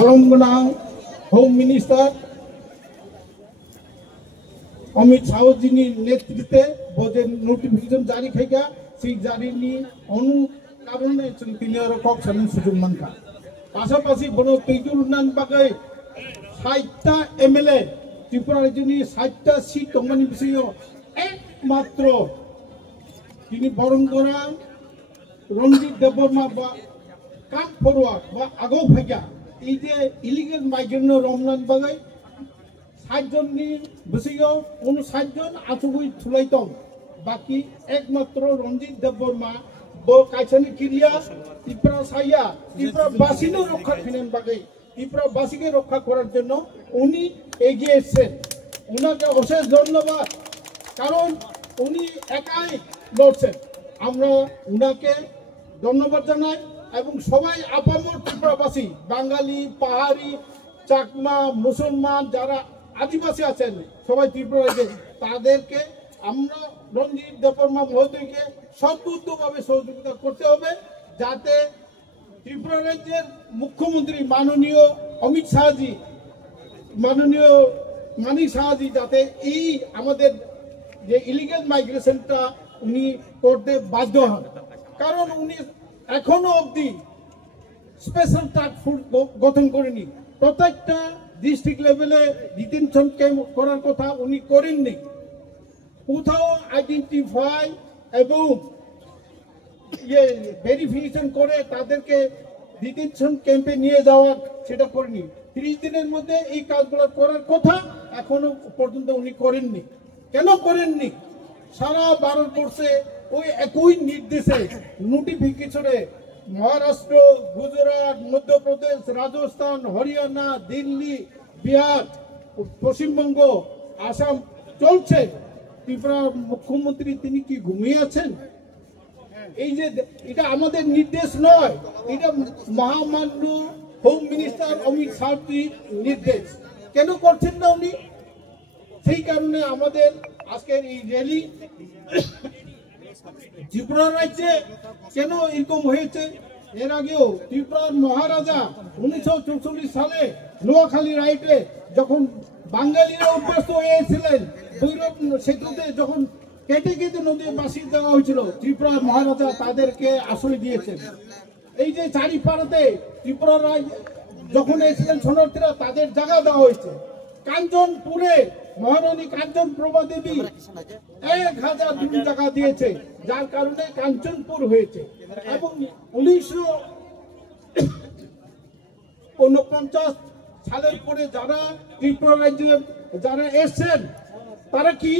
Telangana home minister Amit Shah জির নেতৃত্বে যে নোটিফিকেশন জারি থেকে সেই জারি নিয়ে অনুকারণে তিনি রক্ষক ছিলেন সুযোগ মানকা পাশাপাশি বড় তৈজুল উন্নয়ন বাকে 60টা এমএলএ ত্রিপুরা রাজ্যনি 60টা সিট দংমানি বিষয়ে একমাত্র তিনি বরণ করা রঞ্জিত দেববর্মা বা কাম ফরওয়ার্ড বা আগৌ ভাইয়া এই যে ইলিগেল মাইগ্রেন্ট রমনান বাগাই 60 জননি বিষয়ে 59 জন আচুগুই থুলাইতং বাকি একমাত্র রঞ্জিত দেববর্মা বো কাইছানি ক্রিয়া ত্রিপুরা সাইয়া ত্রিপুরা বাসিনো রক্ষা খানেন বাগাই ত্রিপুরা বাসীকে রক্ষা করার জন্য উনি এগিয়ে এসেছেন উনাকে অশেষ ধন্যবাদ কারণ উনি একাই লড়ছেন আমরা উনাকে ধন্যবাদ জানাই এবং সবাই আপামর ত্রিপুরাবাসী বাঙালি পাহাড়ি চাকমা মুসলমান যারা আদিবাসী আছেন সবাই ত্রিপুরা রাজ্যে তাদেরকে আমরা রঞ্জিত দেববর্মা মহোদয়কে সর্বোত্তমভাবে সহযোগিতা করতে হবে যাতে ত্রিপুরা রাজ্যের মুখ্যমন্ত্রী মাননীয় অমিত শাহজি মাননীয় মানিক শাহজি যাতে এই আমাদের যে ইলিগাল মাইগ্রেশনটা উনি করতে বাধ্য হন কারণ উনি এখনো অবধি স্পেশাল টাস্ক ফোর্স গঠন করেনি প্রত্যেকটা ডিস্ট্রিক্ট লেভেলে ডিটেনশন ক্যাম্প করার কথা উনি করেননি কোথাও আইডেন্টিফাই এবং ভেরিফিকেশন করে তাদেরকে ডিটেনশন ক্যাম্পে নিয়ে যাওয়ার সেটা করেনি 30 দিনের মধ্যে এই কাজগুলো করার কথা এখনো পর্যন্ত উনি করেননি কেন করেননি সারা ভারতবর্ষে ওই একই নির্দেশে নোটিফিকেশনে মহারাষ্ট্র গুজরাট মধ্যপ্রদেশ রাজস্থান হরিয়ানা দিল্লি বিহার পশ্চিমবঙ্গ আসাম চলছে ত্রিপুরা মুখ্যমন্ত্রী তিনি কি ঘুমিয়ে আছেন এই যে এটা আমাদের নির্দেশ নয় এটা মহামান্য হোম মিনিস্টার অমিত শাহজির নির্দেশ কেন করছেন না উনি সেই কারণে আমাদের আজকের এই র্যালি ত্রিপুরা রাজ্যে কেন এরকম হয়েছে এর আগেও ত্রিপুরার মহারাজা 1944 সালে নোয়াখালী রাইটে যখন বাঙালিরা অভ্যস্ত হয়েছিলেন ভৈরব সেতুতে যখন কেটে কেটে নদী বাসি দেওয়া হয়েছিল ত্রিপুরা মহারাজা তাদেরকে আশ্রয় দিয়েছেন এই যে চারিপাড়াতে ত্রিপুরা রাজ যখন এসেছিলেন শরণার্থীরা তাদের জায়গা দেওয়া হয়েছে কাঞ্চনপুরে মহারানী কাঞ্চন প্রভা দেবী 1000 জমি টাকা দিয়েছে যার কারণে কাঞ্চনপুর হয়েছে এবং 1949 সালের পরে যারা ত্রিপুরা রাজ্যে যারা এসেছেন তারা কি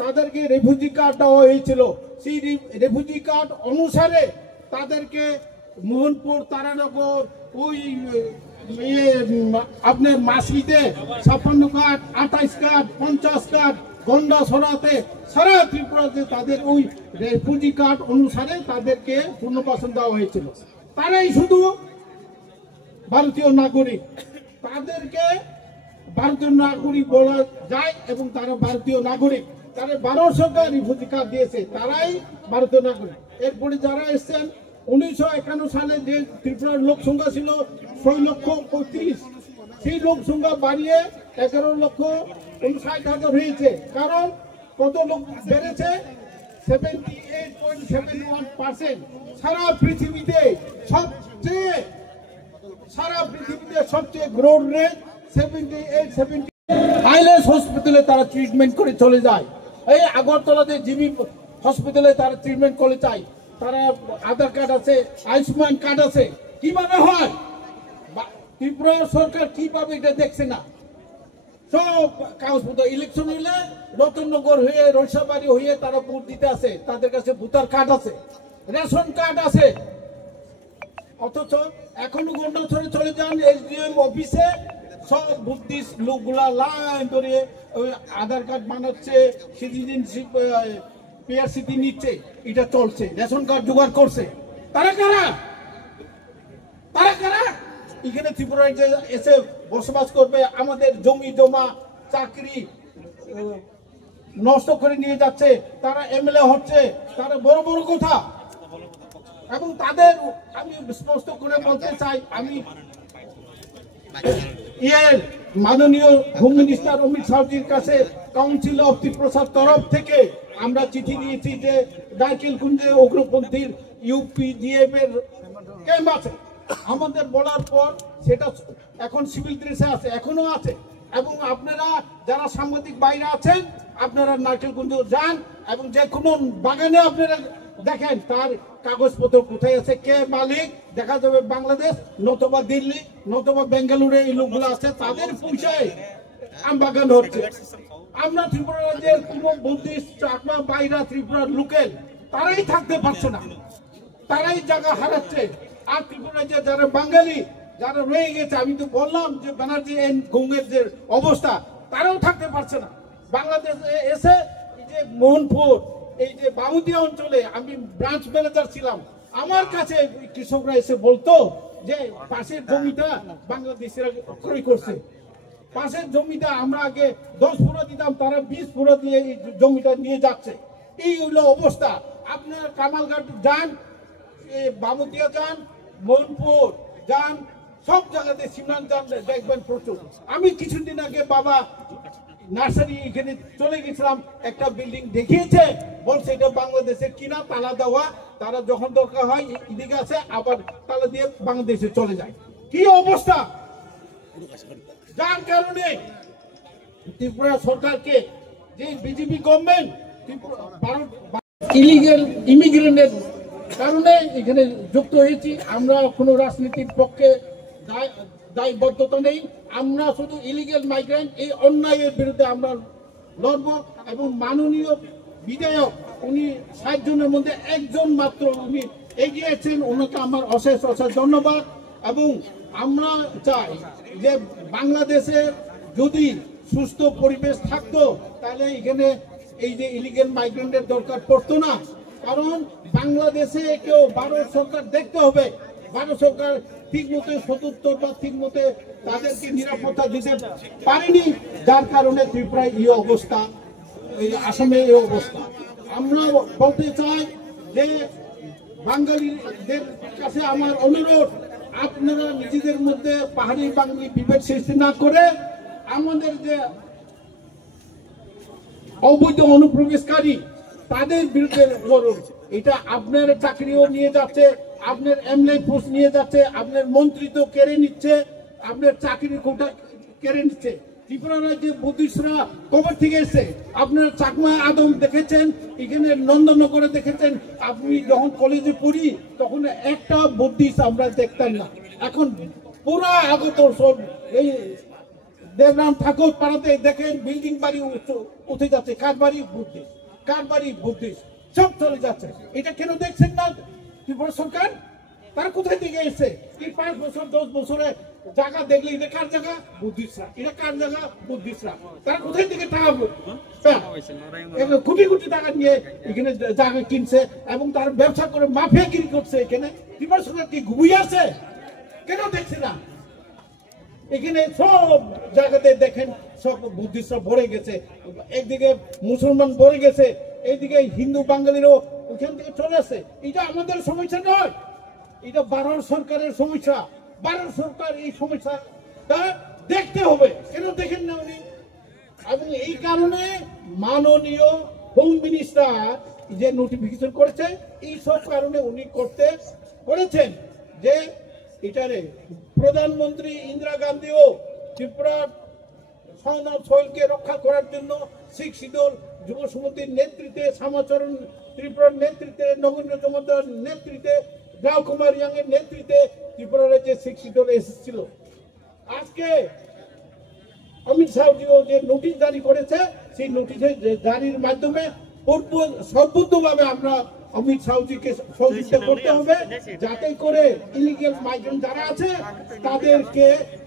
তাদেরকে রেফিউজি কার্ড দেওয়া হয়েছিল সেই রেফিউজি কার্ড অনুসারে তাদেরকে মোহনপুর তারানগর ওই আপনার মাসিতে 56 কার্ড 28 কার্ড 50 কার্ড গন্ডা সরাতে সারা ত্রিপুরাতে তাদের ওই রেফিউজি কার্ড অনুসারে তাদেরকে পুনর্বাসন দেওয়া হয়েছিল তারাই শুধু ভারতীয় নাগরিক তাদেরকে ভারতীয় নাগরিক বলা যায় এবং তারা ভারতীয় নাগরিক তারা 1200 টাকা রিফিউজি কার্ড দিয়েছে তারাই ভারতীয় নাগরিক এরপরে যারা এসেছেন 1951 সালে যে ত্রিপুরার লোক সংখ্যা ছিল 6,35,000 সেই লোক সংখ্যা বাড়িয়ে 11,59,000 হয়েছে কারণ কত লোক বেড়েছে 78.71% সারা পৃথিবীতে সবচেয়ে গ্রোথ রেট 78-70 আইলেস হসপিটালে তারা ট্রিটমেন্ট করে চলে যায় এই আগরতলাতে জিবি হসপিটালে তারা ট্রিটমেন্ট করে যায় তারা আধার কার্ড আছে আয়ুষ্মান কার্ড আছে কিভাবে হয় ত্রিপুরা সরকার কিভাবে এটা দেখছে না সব কাগজপত্র ইলেকশন হইলে রতননগর হয়ে রৈসাবাড়ি হয়ে তারা ভোট দিতে আসে তাদের কাছে ভোটার কার্ড আছে রেশন কার্ড আছে অথচ এখনো ঘন্টা ধরে চলে যান এসডিএম অফিসে সব বুদ্ধিস্ট লোকগুলা লাইন ধরে ওই আধার কার্ড বানাচ্ছে সিটিজেনশিপ পিআরসিটি নিচ্ছে এটা চলছে রেশন কার্ড জোগাড় করছে তারা কারা এখানে ত্রিপুরা এসে বসবাস করবে আমাদের জমি জমা চাকরি নষ্ট করে নিয়ে যাচ্ছে তারা এমএলএ হচ্ছে তারা বড় বড় কথা এবং তাদের আমি স্পষ্ট করে বলতে চাই আমি মাননীয় হোম মিনিস্টার অমিত শাহজির কাছে কাউন্সিল অফ ত্রিপুরার তরফ থেকে আমরা চিঠি দিয়েছি যে নারকেলকুঞ্জে উগ্রপন্থীর ইউপিডিএফ এর ক্যাম্প আছে। আমাদের বলার পর সেটা এখন সিভিল ড্রেসে আছে, এখনো আছে। এবং আপনারা যারা সাংবাদিক বাইরে আছেন, আপনারা নারকেলকুঞ্জ যান এবং যে কোনো বাগানে আপনারা দেখেন তার কাগজপত্র কোথায় আছে, কে মালিক, দেখা যাবে বাংলাদেশ নতুবা দিল্লি নতুবা বেঙ্গালুরু এই লোকগুলো আছে, তাদের পয়সায় আম বাগান হচ্ছে। আমরা ত্রিপুরা রাজ্যের কোনো বুদ্ধিস্ট চাকমা বাইরা ত্রিপুরার লোকেল তারাই থাকতে পারছে না, তারাই জায়গা হারাচ্ছে। আর ত্রিপুরা রাজ্যে যারা বাঙালি যারা রয়ে গেছে, আমি তো বললাম যে ব্যানার্জি এন্ড গঙ্গের যে অবস্থা, তারাও থাকতে পারছে না। বাংলাদেশে এসে এই যে মোহনপুর এই যে বামুদিয়া অঞ্চলে আমি ব্রাঞ্চ ম্যানেজার ছিলাম, আমার কাছে কৃষকরা এসে বলতো যে পাশের জমিটা বাংলাদেশিরা ক্রয় করছে, পাশের জমিটা আমরা আগে 10 পুরো দিতাম, তারা 20 পুরো দিয়ে এই জমিটা নিয়ে যাচ্ছে। এই হলো অবস্থা। আপনার কামালঘাট যান, বামুদিয়া যান, মোহনপুর যান, সব জায়গাতে সীমান্ত যান, দেখবেন প্রচুর। আমি কিছুদিন আগে বাবা নার্সারি এখানে চলে গেছিলাম, একটা বিল্ডিং দেখিয়েছে, বলছে এটা বাংলাদেশের কিনা, তালা দেওয়া, তারা যখন দরকার হয় এদিকে আছে আবার তালা দিয়ে বাংলাদেশে চলে যায়। কি অবস্থা! যার কারণে ত্রিপুরা সরকারকে যে বিজেপি গভর্নমেন্ট ইলিগেল ইমিগ্রেন্টের কারণে এখানে যুক্ত হয়েছি। আমরা কোনো রাজনীতির পক্ষে দায়বদ্ধতা নেই, আমরা শুধু ইলিগেল মাইগ্রেন্ট এই অন্যায়ের বিরুদ্ধে আমরা লড়ব। এবং মাননীয় বিধায়ক উনি 60 জনের মধ্যে একজন মাত্র উনি এগিয়েছেন, ওনাকে আমার অশেষ অশেষ ধন্যবাদ। এবং আমরা চাই যে বাংলাদেশে যদি সুস্থ পরিবেশ থাকতো তাহলে এখানে এই যে ইলিগেল মাইগ্রেন্টের দরকার পড়তো না। কারণ বাংলাদেশে কেউ ভারত সরকার দেখতে হবে, ভারত সরকার ঠিক মতো সদুত্তরটা ঠিক মতো তাদেরকে নিরাপত্তা দিতে পারেনি, যার কারণে ত্রিপুরায় এই অবস্থা, এই আসামে এই অবস্থা। আমরা বলতে চাই যে বাঙালিদের কাছে আমার অনুরোধ, আপনারা নিজেদের মধ্যে পাহাড়ি বাঙালি বিভেদ সৃষ্টি না করে আমাদের যে অবৈধ অনুপ্রবেশকারী তাদের বিরুদ্ধে লড়ুন। এটা আপনার চাকরিও নিয়ে যাচ্ছে, আপনার এমএলএ পোস্ট নিয়ে যাচ্ছে, আপনার মন্ত্রিত্ব কেড়ে নিচ্ছে, আপনার চাকরির কোটা কেড়ে নিচ্ছে। ত্রিপুরা রাজ্যে বুদ্ধিস্টরা কবর থেকে এসে আপনার চাকমা আদম দেখেছেন, এখানে নন্দনগরে দেখেছেন। আপনি যখন কলেজে পড়ি তখন একটা বুদ্ধিস্ট আমরা দেখতাম না, এখন পুরা আগত সব এই দেবরাম ঠাকুর পাড়াতে দেখেন বিল্ডিং বাড়ি উঠে যাচ্ছে, কার বাড়ি বুদ্ধিস্ট, কার বাড়ি বুদ্ধিস্ট, সব চলে যাচ্ছে। এটা কেন দেখছেন না ত্রিপুরা সরকার? তারা কোথায় থেকে এসে এই 5 বছর 10 বছরে জায়গা দেখলে এটা কার জায়গা? বুদ্ধিস্টরা। এটা কার জায়গা? বুদ্ধিস্টরা। তারা কোথায় থেকে টাকা কোটি কোটি টাকা নিয়ে এখানে জায়গা কিনছে এবং তারা ব্যবসা করে মাফিয়াগিরি করছে। এখানে ত্রিপুরা সরকার কি ঘুমিয়ে আছে? কেন দেখছে না? এখানে সব জায়গাতে দেখেন সব বুদ্ধিস্টরা ভরে গেছে, একদিকে মুসলমান ভরে গেছে, এইদিকে হিন্দু বাঙালিরও ওখান থেকে চলে আসে। এটা আমাদের সমস্যা নয়, এটা ভারত সরকারের সমস্যা। ভারত সরকার এই সমস্যাটা দেখতে হবে, কেন দেখেন না উনি? এবং এই কারণে মাননীয় হোম মিনিস্টার যে নোটিফিকেশন করেছে, এই সব কারণে উনি করেছেন যে এটারে প্রধানমন্ত্রী ইন্দিরা গান্ধীও ত্রিপুরার সৈলকে রক্ষা করার জন্য শিখ শীতল যুব সমিতির নেতৃত্বে, শ্যামাচরণ ত্রিপুরার নেতৃত্বে, নগেন্দ্র জমাদার নেতৃত্বে, রাও কুমার ইয়াং এর নেতৃত্বে ত্রিপুরা রাজ্যে শিখ শীতল এসেছিল। আজকে অমিত শাহজিও যে নোটিশ জারি করেছে, সেই নোটিশে জারির মাধ্যমে সর্বোচ্চভাবে আমরা অমিত শাহজিকে সহযোগিতা করতে হবে, যাতে করে ইলিগেল মাইগ্রেন্ট যারা আছে তাদেরকে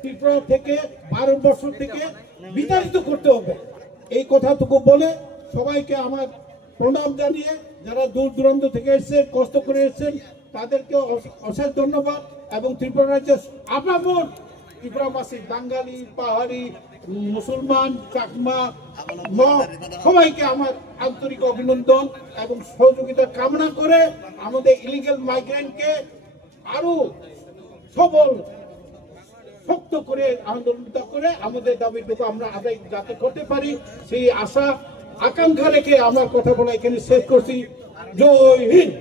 ত্রিপুরা থেকে, ভারতবর্ষ থেকে বিতাড়িত করতে হবে। এই কথাটুকু বলে সবাইকে আমার প্রণাম জানিয়ে, যারা দূর দূরান্ত থেকে এসেছেন, কষ্ট করে এসেছেন, তাদেরকে অশেষ ধন্যবাদ। এবং ত্রিপুরা রাজ্যের আপামর ত্রিপুরাবাসী, বাঙালি, পাহাড়ি, মুসলমান, চাকমা, সবাইকে আমার আন্তরিক অভিনন্দন এবং সহযোগিতা কামনা করে আমাদের ইলিগেল মাইগ্রেন্টকে আরো সবল, শক্ত ঐক্যবদ্ধ করে আন্দোলন করে আমাদের দাবিটুকু আমরা আদায় যাতে করতে পারি সেই আশা আকাঙ্ক্ষা রেখে আমার কথা বলা এখানে শেষ করছি। জয় হিন্দ।